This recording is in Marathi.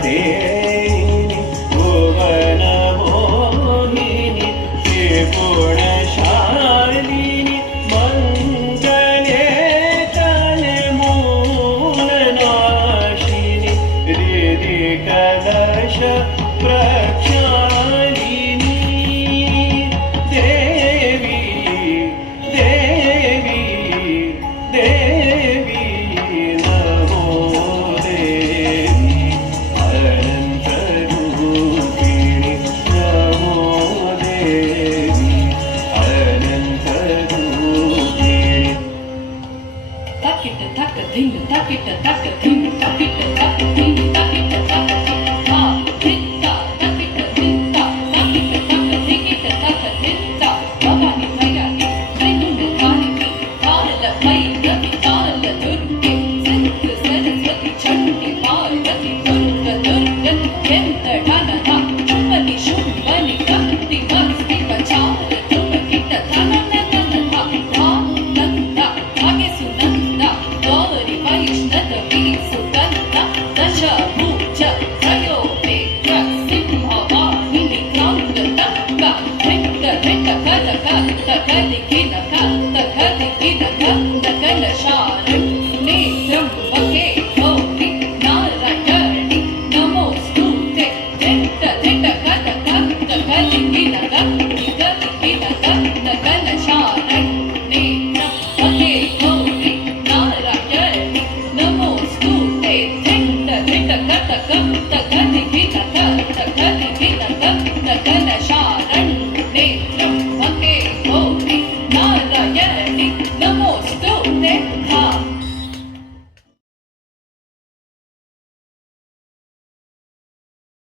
विश्वदेहिनी भुवनमोहिनी त्रिगुणशालिनी मङ्गले कलमूलनाशिनी हृदि कलश प्रक्षालिनी देवी देवी देवी नमो देवी अनन्तरूपिणि नमो देवी अनन्तरूपिणि Takita taka dinga takita taka dinga takita taka dinga takita taka dinga dinga takita dinga takita taka dinga taka dinga bhavani bhayani kainundu kaliki kala bhairavi kala durge siddha saraswati chandi parvati durga durga kenta dhanana shumbani shumbani kanti masti pachara tumakita dhanana dhanana dha nanda bhage sunanda gauri vaishnava visukanda dasha bhuja trayo vedra simha vahini kranga taka dhetta dhetta kala kala kali kina kala kali kina kala kala sharam netram vake gauri narayani namostute dhetta dhetta kala kala kali kina kala kala sharam netram vake gauri narayani namostute dhetta dhetta kala kala